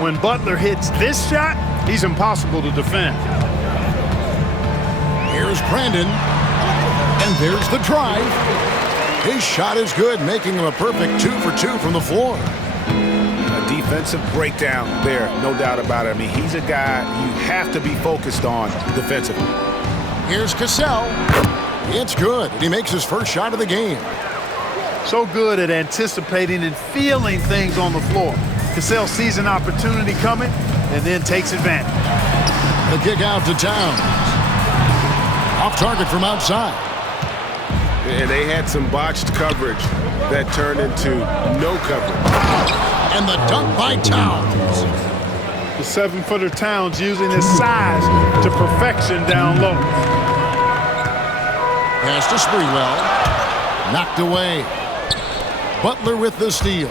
When Butler hits this shot, he's impossible to defend. Here's Brandon. And there's the drive. His shot is good, making him a perfect 2 for 2 from the floor. A defensive breakdown there, no doubt about it. I mean, he's a guy you have to be focused on defensively. Here's Cassell. It's good, and he makes his first shot of the game. So good at anticipating and feeling things on the floor. Cassell sees an opportunity coming and then takes advantage. The kick out to Towns. Off target from outside. And they had some botched coverage that turned into no coverage. And the dunk by Towns. The 7-footer Towns using his size to perfection down low. Pass to Sprewell. Knocked away. Butler with the steal.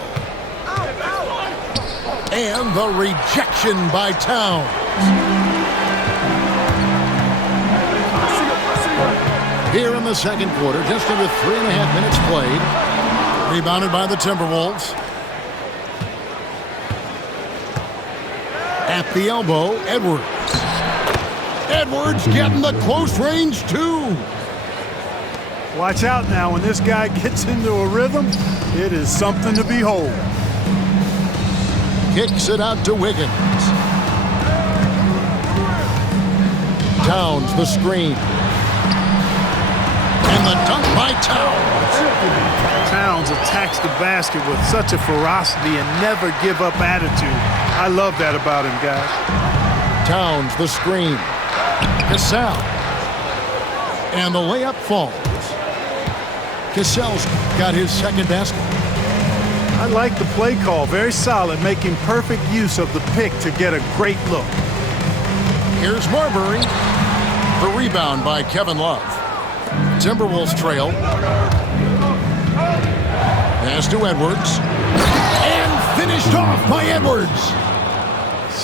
And the rejection by Towns. Here in the second quarter, just under 3.5 minutes played. Rebounded by the Timberwolves. At the elbow, Edwards. Edwards getting the close range, too. Watch out now. When this guy gets into a rhythm, it is something to behold. Kicks it out to Wiggins. Towns, the screen. And the dunk by Towns. Towns attacks the basket with such a ferocity and never give up attitude. I love that about him, guys. Towns, the screen. Cassell. And the layup falls. Cassell's got his second basket. I like the play call. Very solid, making perfect use of the pick to get a great look. Here's Marbury. The rebound by Kevin Love. Timberwolves trail. Pass to Edwards. And finished off by Edwards.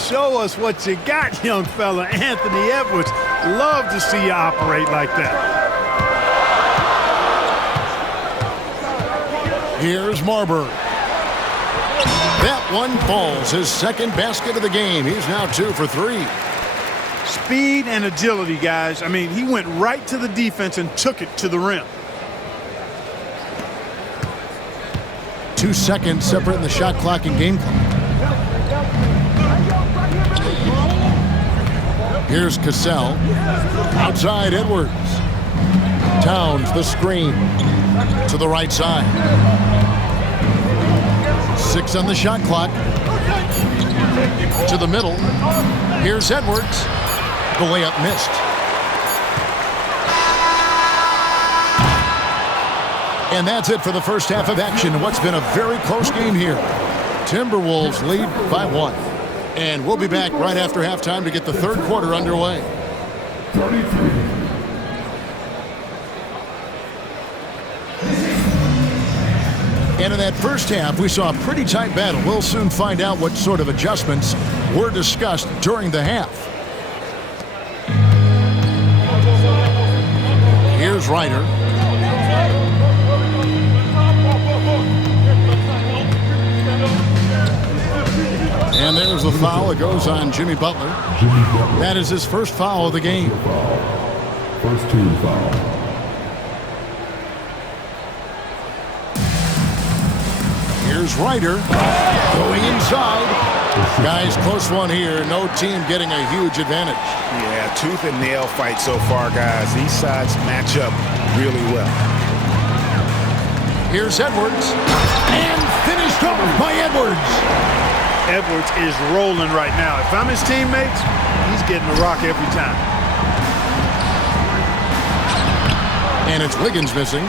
Show us what you got, young fella. Anthony Edwards. Love to see you operate like that. Here's Marbury. That one falls. His second basket of the game. He's now 2 for 3. Speed and agility, guys. I mean, he went right to the defense and took it to the rim. 2 seconds separating the shot clock and game clock. Here's Cassell. Outside Edwards. Towns, the screen. To the right side. 6 on the shot clock. To the middle. Here's Edwards. The layup missed. And that's it for the first half of action. What's been a very close game here. Timberwolves lead by 1. And we'll be back right after halftime to get the third quarter underway. 33. And in that first half, we saw a pretty tight battle. We'll soon find out what sort of adjustments were discussed during the half. Here's Ryder. And there's the foul. It goes on Jimmy Butler. That is his first foul of the game. First team foul. Here's Ryder going inside. Guys, close one here. No team getting a huge advantage. Yeah, tooth and nail fight so far, guys. These sides match up really well. Here's Edwards. And finished off by Edwards. Edwards is rolling right now. If I'm his teammates, he's getting the rock every time. And it's Wiggins missing.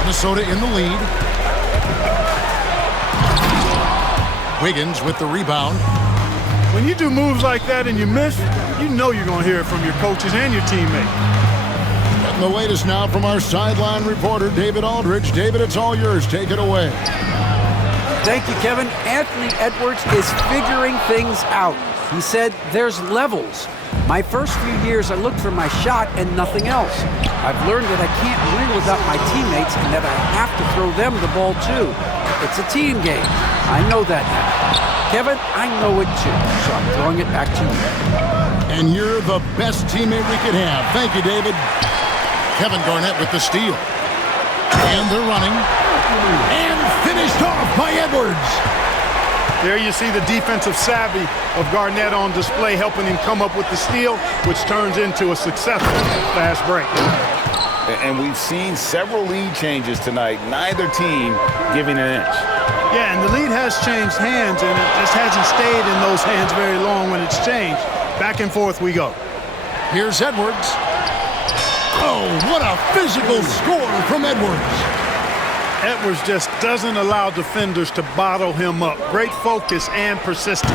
Minnesota in the lead. Wiggins with the rebound. When you do moves like that and you miss, you know you're going to hear it from your coaches and your teammates. Getting the latest now from our sideline reporter, David Aldridge. David, it's all yours. Take it away. Thank you, Kevin. Anthony Edwards is figuring things out. He said there's levels. My first few years, I looked for my shot and nothing else. I've learned that I can't win without my teammates and that I have to throw them the ball too. It's a team game. I know that now. Kevin, I know it too, so I'm throwing it back to you. And you're the best teammate we could have. Thank you, David. Kevin Garnett with the steal. And they're running. And finished off by Edwards. There you see the defensive savvy of Garnett on display, helping him come up with the steal, which turns into a successful fast break. And we've seen several lead changes tonight, neither team giving an inch. Yeah, and the lead has changed hands, and it just hasn't stayed in those hands very long when it's changed. Back and forth we go. Here's Edwards. Oh, what a physical score from Edwards. Edwards just doesn't allow defenders to bottle him up. Great focus and persistence.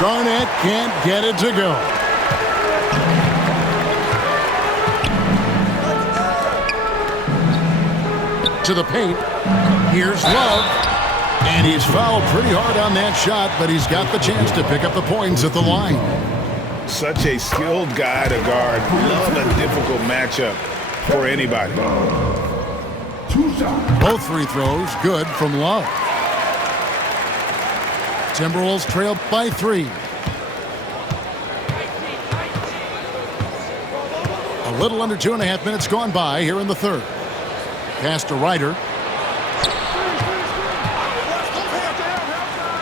Garnett can't get it to go. To the paint. Here's Love. And he's fouled pretty hard on that shot, but he's got the chance to pick up the points at the line. Such a skilled guy to guard. Love a difficult matchup for anybody. Both free throws good from Love. Timberwolves trail by 3. A little under 2.5 minutes gone by here in the third. Pass to Ryder.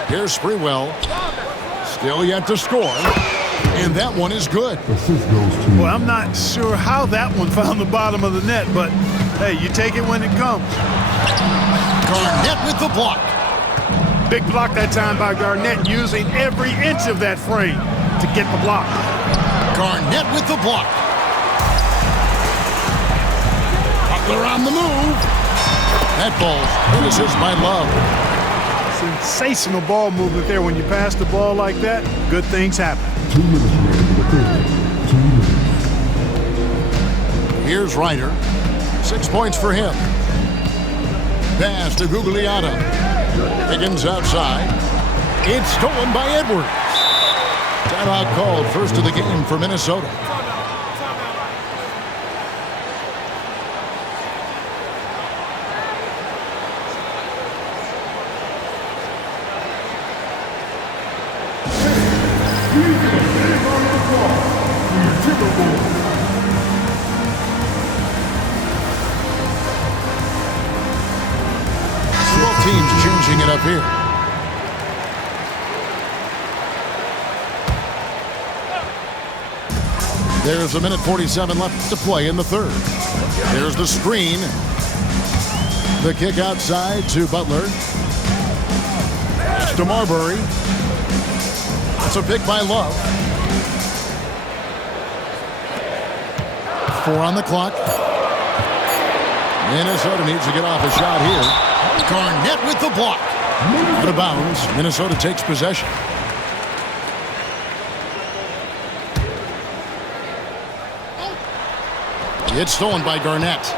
Here's Sprewell. Still yet to score. And that one is good. Well, I'm not sure how that one found the bottom of the net, but hey, you take it when it comes. Garnett with the block. Big block that time by Garnett, using every inch of that frame to get the block. Garnett with the block. Butler on the move. That ball finishes by Love. Sensational ball movement there. When you pass the ball like that, good things happen. 2 minutes remaining in the third. 2 minutes. Here's Ryder. 6 points for him. Pass to Gugliotta. Higgins outside. It's stolen by Edwards. Timeout called, first of the game for Minnesota. Teams changing it up here. There's 1:47 left to play in the third. There's the screen. The kick outside to Butler. It's to Marbury. It's a pick by Love. 4 on the clock. Minnesota needs to get off a shot here. Garnett with the block. Out of bounds. Minnesota takes possession. It's stolen by Garnett.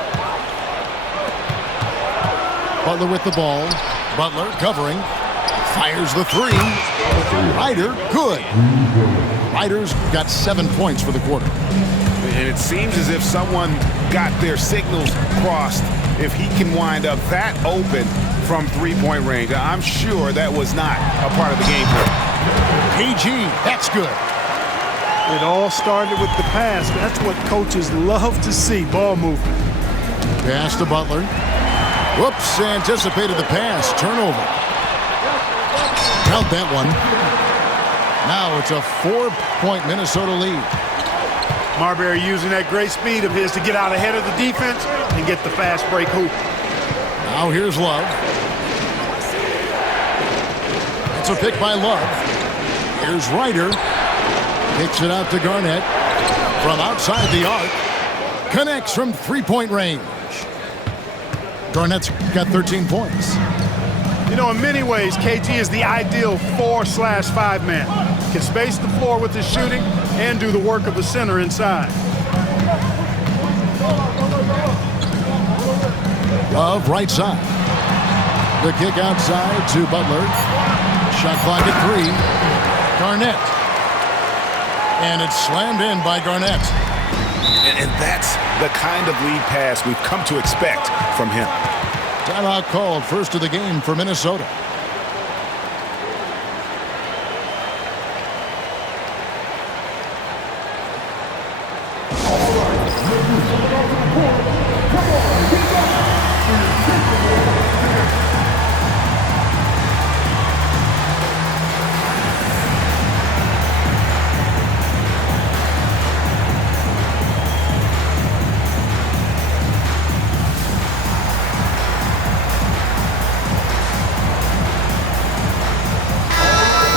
Butler with the ball. Butler covering. Fires the 3. Ryder, good. Ryder's got 7 points for the quarter. And it seems as if someone got their signals crossed. If he can wind up that open from three-point range, I'm sure that was not a part of the game plan. PG, that's good. It all started with the pass. That's what coaches love to see, ball movement. Pass to Butler. Whoops, anticipated the pass. Turnover. Count that one. Now it's a 4-point Minnesota lead. Marbury using that great speed of his to get out ahead of the defense and get the fast break hoop. Now here's Love. It's a pick by Love. Here's Ryder. Kicks it out to Garnett. From outside the arc. Connects from three-point range. Garnett's got 13 points. You know, in many ways, KG is the ideal 4/5 man. Can space the floor with his shooting and do the work of the center inside. Love right side. The kick outside to Butler. Shot clock at 3. Garnett. And it's slammed in by Garnett. And that's the kind of lead pass we've come to expect from him. Timeout called, first of the game for Minnesota.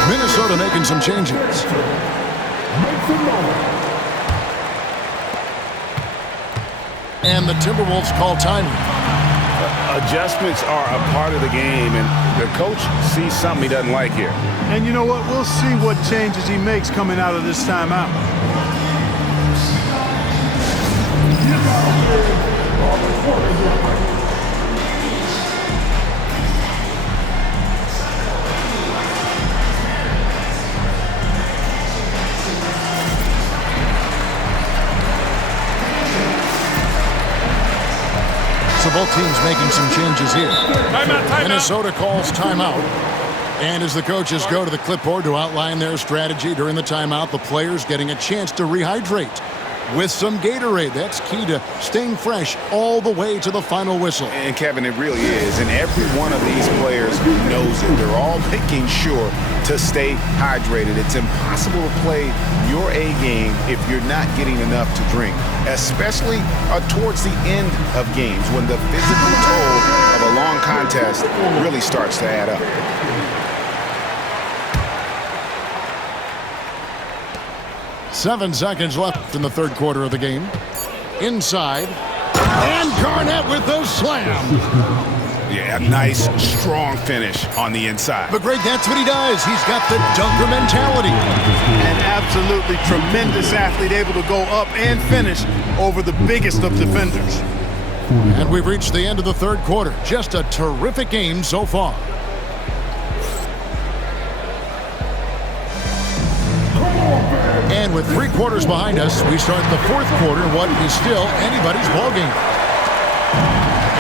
Minnesota making some changes. And the Timberwolves call timeout. Adjustments are a part of the game, and the coach sees something he doesn't like here. And you know what? We'll see what changes he makes coming out of this timeout. So both teams making some changes here. Minnesota calls timeout. And as the coaches go to the clipboard to outline their strategy during the timeout, the players getting a chance to rehydrate with some Gatorade. That's key to staying fresh all the way to the final whistle. And Kevin, it really is. And every one of these players knows it. They're all making sure to stay hydrated. It's impossible to play your A game if you're not getting enough to drink, especially towards the end of games when the physical toll of a long contest really starts to add up. Seven seconds left in the third quarter of the game. Inside. And Garnett with the slam. Yeah, a nice, strong finish on the inside. But Greg, that's what he does. He's got the dunker mentality. An absolutely tremendous athlete, able to go up and finish over the biggest of defenders. And we've reached the end of the third quarter. Just a terrific game so far. And with 3 quarters behind us, we start the fourth quarter in what is still anybody's ballgame.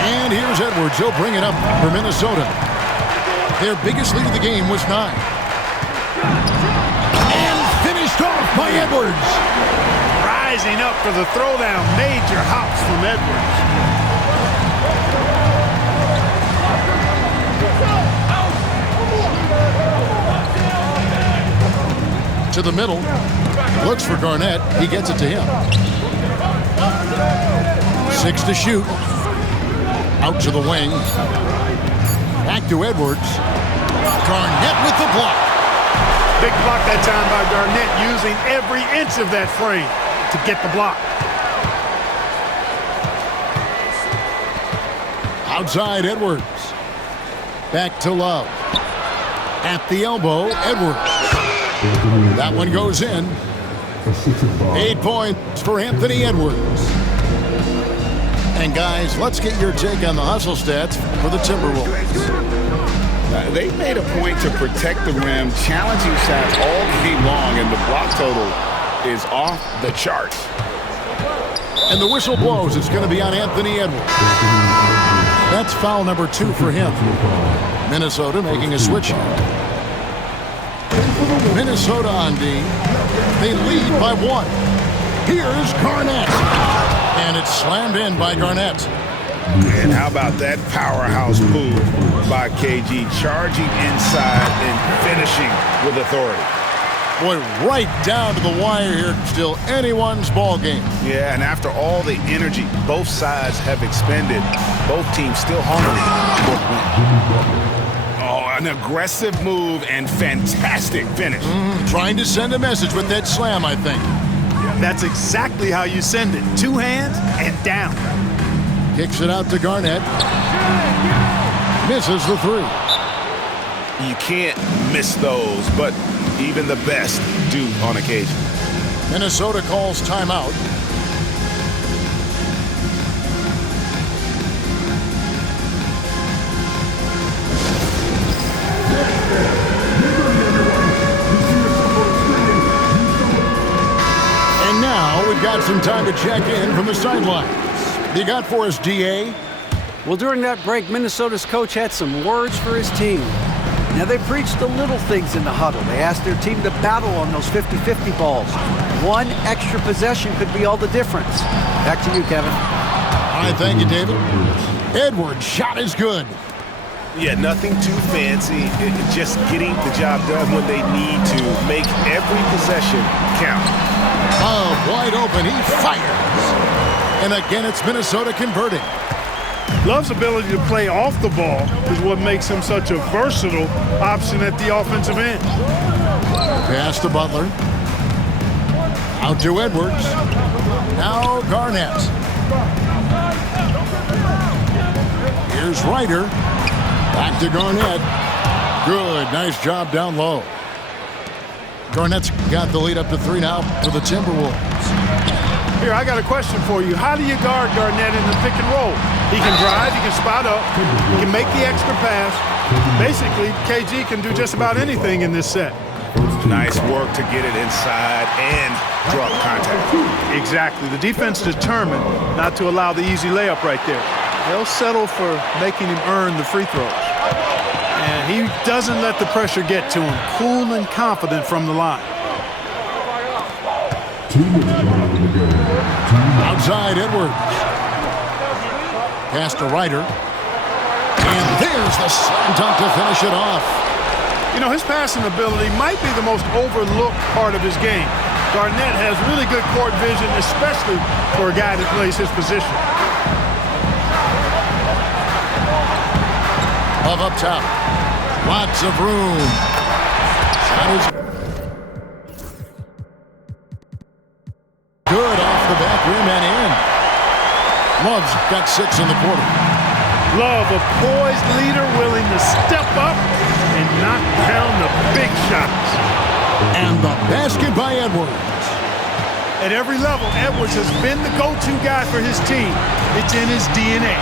And here's Edwards. He'll bring it up for Minnesota. Their biggest lead of the game was 9. And finished off by Edwards. Rising up for the throwdown. Major hops from Edwards. To the middle. Looks for Garnett. He gets it to him. 6 to shoot. Out to the wing. Back to Edwards. Garnett with the block. Big block that time by Garnett, using every inch of that frame to get the block. Outside Edwards. Back to Love. At the elbow, Edwards. That one goes in. 8 points for Anthony Edwards. And guys, let's get your take on the hustle stats for the Timberwolves. They made a point to protect the rim, challenging shots all game long, and the block total is off the charts. And the whistle blows. It's going to be on Anthony Edwards. That's foul number 2 for him. Minnesota making a switch. Minnesota on D. They lead by 1. Here's Garnett. And it's slammed in by Garnett. And how about that powerhouse move by KG, charging inside and finishing with authority. Boy, right down to the wire here. Still anyone's ball game. Yeah, and after all the energy both sides have expended, both teams still hungry for the win. Oh, an aggressive move and fantastic finish. Trying to send a message with that slam, I think. That's exactly how you send it. 2 hands and down. Kicks it out to Garnett. Misses the 3. You can't miss those, but even the best do on occasion. Minnesota calls timeout. And now we've got some time to check in from the sidelines. You got for us, DA? Well, during that break, Minnesota's coach had some words for his team. Now, they preached the little things in the huddle. They asked their team to battle on those 50-50 balls. One extra possession could be all the difference. Back to you, Kevin. All right, thank you, David. Edwards' shot is good. Yeah, nothing too fancy. Just getting the job done when they need to. Make every possession count. Love wide open. He fires. And again, it's Minnesota converting. Love's ability to play off the ball is what makes him such a versatile option at the offensive end. Pass to Butler. Out to Edwards. Now Garnett. Here's Ryder. Back to Garnett. Good. Nice job down low. Garnett's got the lead up to 3 now for the Timberwolves. Here, I got a question for you. How do you guard Garnett in the pick and roll? He can drive, he can spot up, he can make the extra pass. Basically, KG can do just about anything in this set. Nice work to get it inside and drop contact. Exactly. The defense determined not to allow the easy layup right there. They'll settle for making him earn the free throws. And he doesn't let the pressure get to him. Cool and confident from the line. Outside Edwards. Pass to Ryder. And there's the slam dunk to finish it off. You know, his passing ability might be the most overlooked part of his game. Garnett has really good court vision, especially for a guy that plays his position. Love up top. Lots of room. Shot is good off the back rim and in. Love's got 6 in the quarter. Love, a poised leader willing to step up and knock down the big shots. And the basket by Edwards. At every level, Edwards has been the go-to guy for his team. It's in his DNA.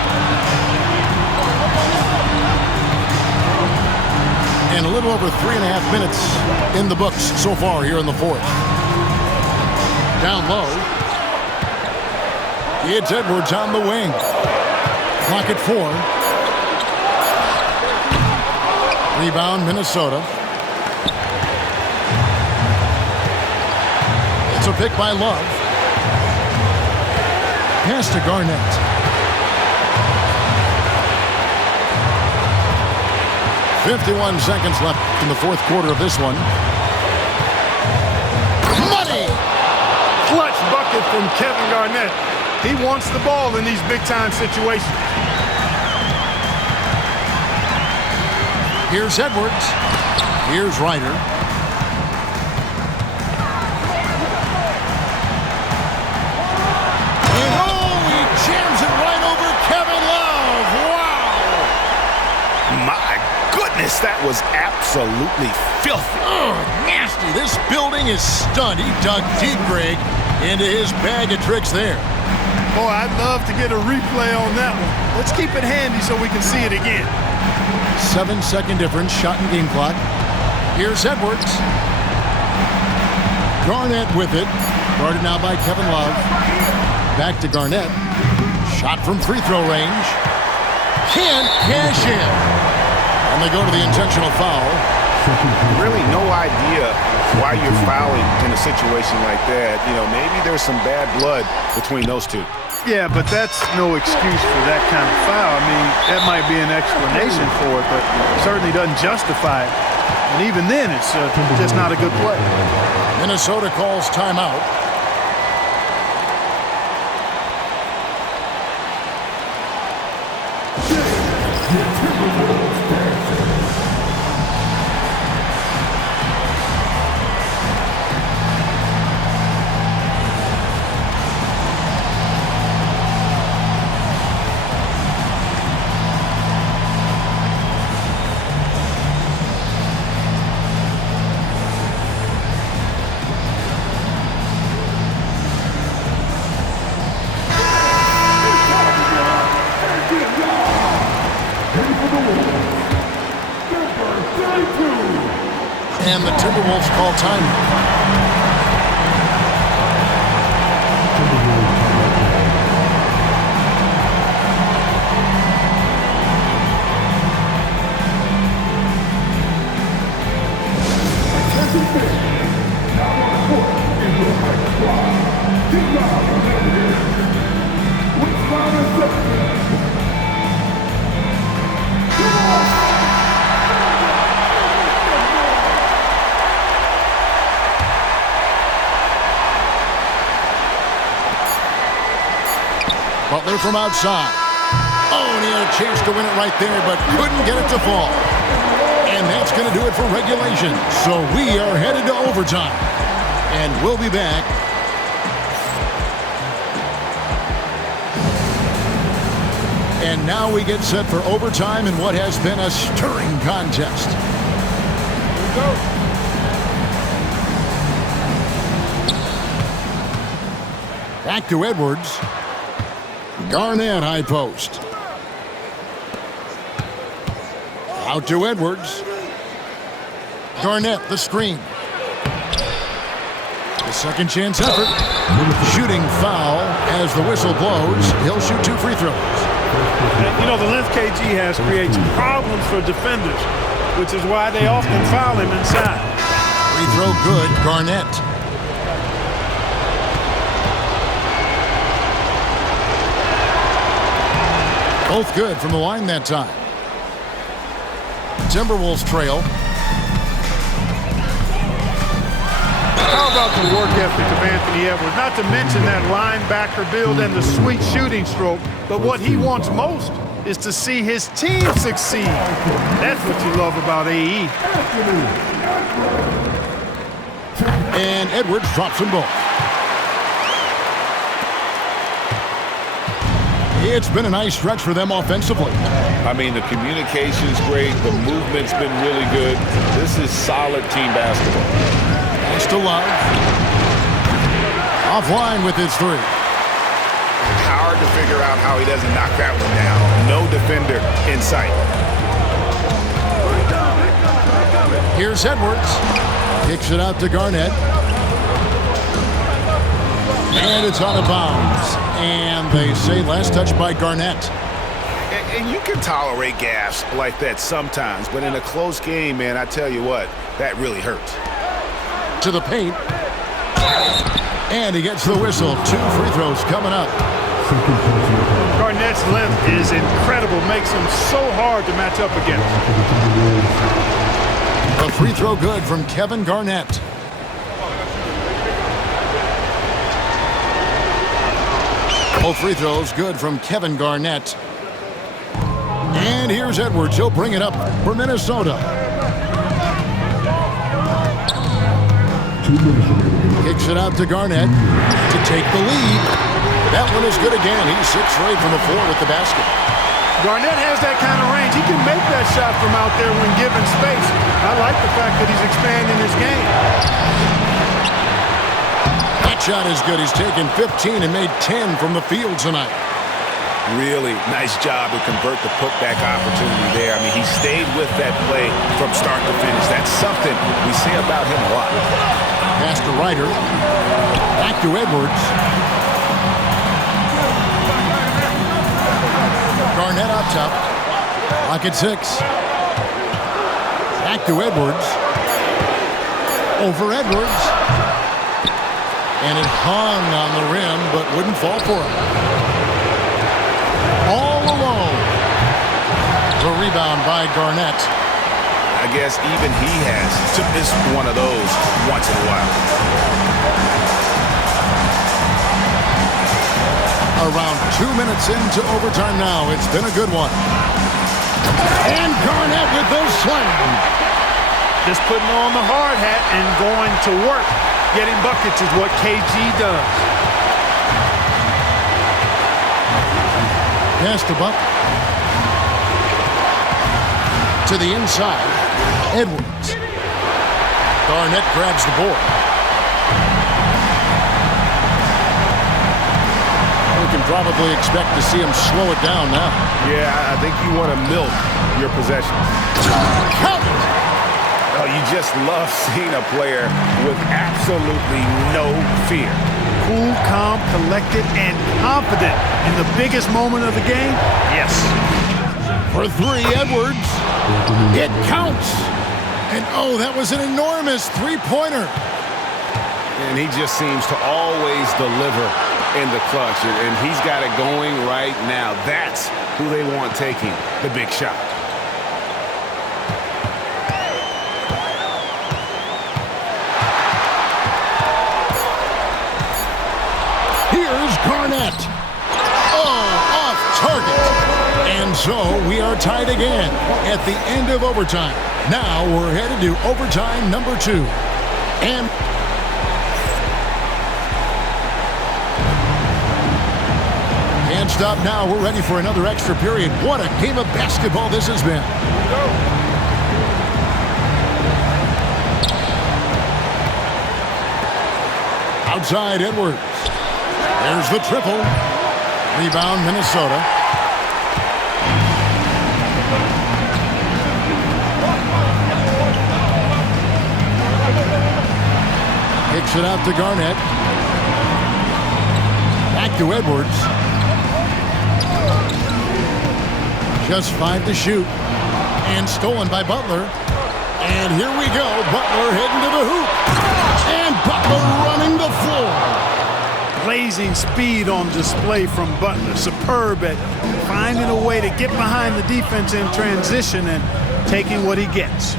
And a little over 3.5 minutes in the books so far here in the fourth. Down low. It's Edwards on the wing. Clock at 4. Rebound, Minnesota. It's a pick by Love. Pass to Garnett. .51 seconds left in the fourth quarter of this one. Money! Clutch bucket from Kevin Garnett. He wants the ball in these big-time situations. Here's Edwards. Here's Ryder. And he jams it right over Kevin Love. Wow! My goodness, that was absolutely filthy. Oh, nasty. This building is stunned. He dug deep, Greg, into his bag of tricks there. Boy, I'd love to get a replay on that one. Let's keep it handy so we can see it again. 7-second difference, shot and game clock. Here's Edwards. Garnett with it. Guarded now by Kevin Love. Back to Garnett. Shot from free throw range. Can't cash in. And they go to the intentional foul. Really no idea why you're fouling in a situation like that. You know, maybe there's some bad blood between those two. Yeah, but that's no excuse for that kind of foul. I mean, that might be an explanation for it, but it certainly doesn't justify it. And even then, it's just not a good play. Minnesota calls timeout. And the Timberwolves call timeout. Butler from outside. Oh, and he had a chance to win it right there, but couldn't get it to fall. And that's going to do it for regulation. So we are headed to overtime. And we'll be back. And now we get set for overtime in what has been a stirring contest. Here we go. Back to Edwards. Garnett high post. Out to Edwards. Garnett the screen. The second chance effort. Shooting foul as the whistle blows. He'll shoot 2 free throws. You know, the length KG has creates problems for defenders, which is why they often foul him inside. Free throw good, Garnett. Both good from the line that time. Timberwolves trail. How about the work ethic of Anthony Edwards? Not to mention that linebacker build and the sweet shooting stroke, but what he wants most is to see his team succeed. That's what you love about AE. And Edwards drops them both. It's been a nice stretch for them offensively. I mean, the communication's great. The movement's been really good. This is solid team basketball. Pass to Love. Offline with his 3. Hard to figure out how he doesn't knock that one down. No defender in sight. Here's Edwards. Kicks it out to Garnett. And it's out of bounds. And they say last touch by Garnett. And you can tolerate gas like that sometimes, but in a close game, man, I tell you what, that really hurts. To the paint. And he gets the whistle. 2 free throws coming up. Garnett's length is incredible, makes him so hard to match up against. A free throw good from Kevin Garnett. Both free throws good from Kevin Garnett. And here's Edwards. He'll bring it up for Minnesota. Kicks it out to Garnett to take the lead. That one is good again. He's 6 for 8 from the floor with the basket. Garnett has that kind of range. He can make that shot from out there when given space. I like the fact that he's expanding his game. That shot is good. He's taken 15 and made 10 from the field tonight. Really nice job to convert the putback opportunity there. I mean, he stayed with that play from start to finish. That's something we say about him a lot. Pass to Ryder. Back to Edwards. Garnett up top. Clock at 6. Back to Edwards. Over Edwards. And it hung on the rim, but wouldn't fall for him. All alone. The rebound by Garnett. I guess even he has to miss one of those once in a while. Around 2 minutes into overtime now. It's been a good one. And Garnett with the slam. Just putting on the hard hat and going to work. Getting buckets is what KG does. Pass to Buck. To the inside. Edwards. Garnett grabs the board. We can probably expect to see him slow it down now. Yeah, I think you want to milk your possession. Count it! Oh, you just love seeing a player with absolutely no fear. Cool, calm, collected, and confident in the biggest moment of the game? Yes. For 3, Edwards. It counts. And oh, that was an enormous 3-pointer. And he just seems to always deliver in the clutch. And he's got it going right now. That's who they want taking the big shot. Here's Garnett. Oh, off target. And so we are tied again at the end of overtime. Now we're headed to overtime number 2. And can't stop now. We're ready for another extra period. What a game of basketball this has been. Outside Edwards. There's the triple. Rebound Minnesota. Kicks it out to Garnett. Back to Edwards. Just 5 to shoot. And stolen by Butler. And here we go. Butler heading to the hoop. And Butler running the floor. Blazing speed on display from Butler. Superb at finding a way to get behind the defense in transition and taking what he gets.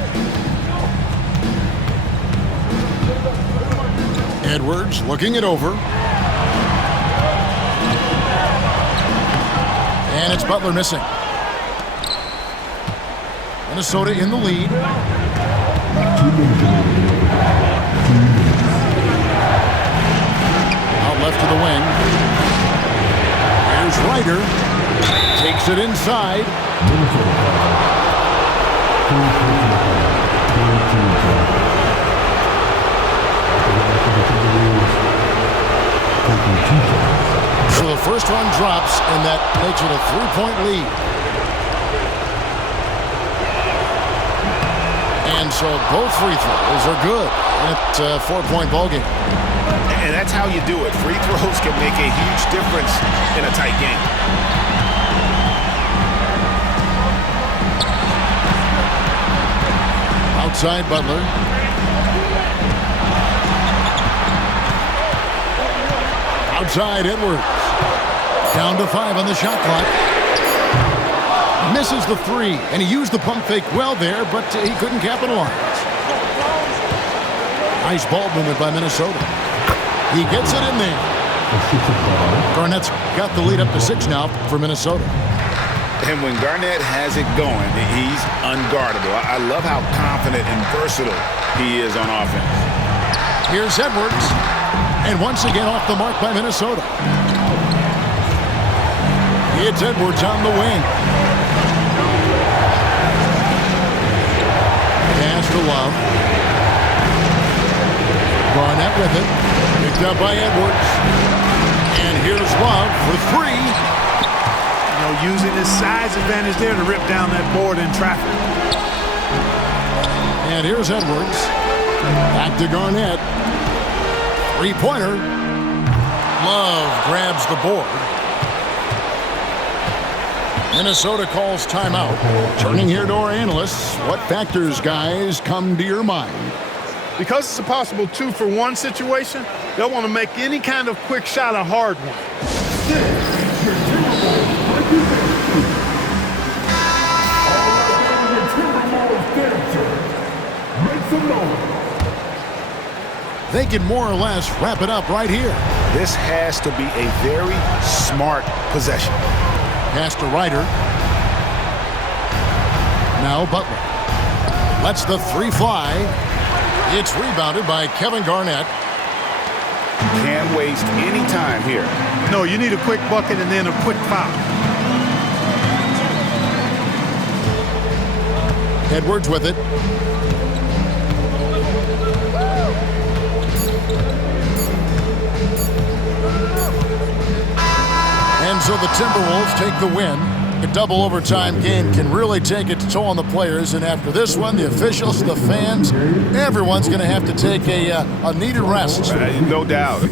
Edwards looking it over. And it's Butler missing. Minnesota in the lead. Out left to the wing. Here's Ryder. Takes it inside. So the first one drops, and that makes it a 3-point lead. And so both free throws are good. It's a 4-point ballgame. And that's how you do it. Free throws can make a huge difference in a tight game. Outside Butler. Outside Edwards. Down to 5 on the shot clock. Misses the 3, and he used the pump fake well there, but he couldn't capitalize. Nice ball movement by Minnesota. He gets it in there. Garnett's got the lead up to 6 now for Minnesota. And when Garnett has it going, he's unguardable. I love how confident and versatile he is on offense. Here's Edwards. And once again off the mark by Minnesota. It's Edwards on the wing. Pass to Love. Garnett with it. Picked up by Edwards. And here's Love for 3. You know, using his size advantage there to rip down that board in traffic. And here's Edwards. Back to Garnett. 3-pointer. Love grabs the board. Minnesota calls timeout. Turning here to our analysts. What factors, guys, come to your mind? Because it's a possible 2-for-1 situation, they'll want to make any kind of quick shot a hard one. They can more or less wrap it up right here. This has to be a very smart possession. Pass to Ryder. Now Butler. Lets the 3 fly. It's rebounded by Kevin Garnett. Can't waste any time here. No, you need a quick bucket and then a quick foul. Edwards with it. And so the Timberwolves take the win. A double overtime game can really take its toll on the players, and after this one, the officials, the fans, everyone's going to have to take a needed rest. No doubt.